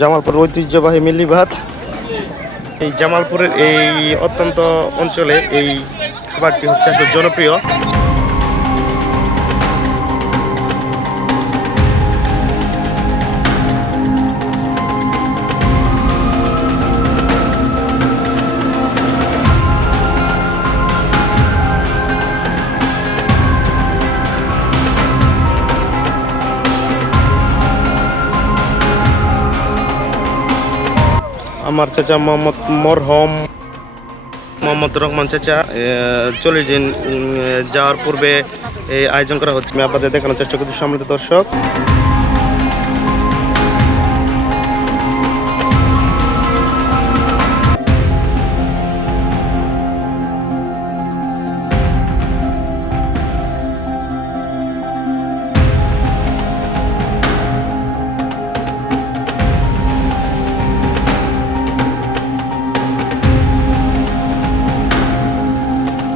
জামালপুর ঐতিহ্যবাহী মিল্লিভাত এই জামালপুরের এই অত্যন্ত অঞ্চলে এই খাবারটি হচ্ছে আসলে জনপ্রিয়। আমার চাচা মোহাম্মদ মরহম, মোহাম্মদ রহমান চাচা চল্লিশ দিন যাওয়ার পূর্বে এই আয়োজন করা হচ্ছে। আমি আপনাদের দেখানোর চেষ্টা করছি সম্মিলিত দর্শক।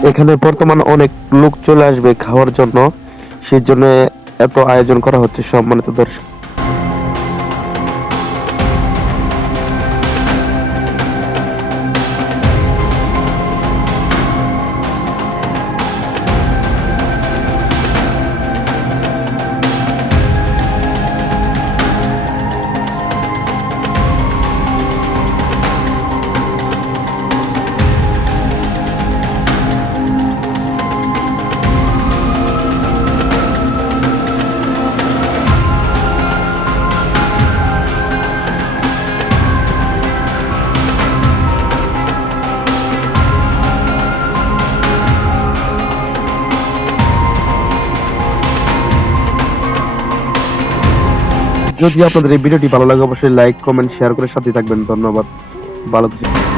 এখানে বর্তমান অনেক লোক চলে আসবে খাওয়ার জন্য। সেই জন্য এত আয়োজন করা হচ্ছে সম্মানিত দর্শক। যদি আপনাদের এই ভিডিওটি ভালো লাগে, অবশ্যই লাইক কমেন্ট শেয়ার করে সাথে থাকবেন ধন্যবাদ ভালো থাকবেন।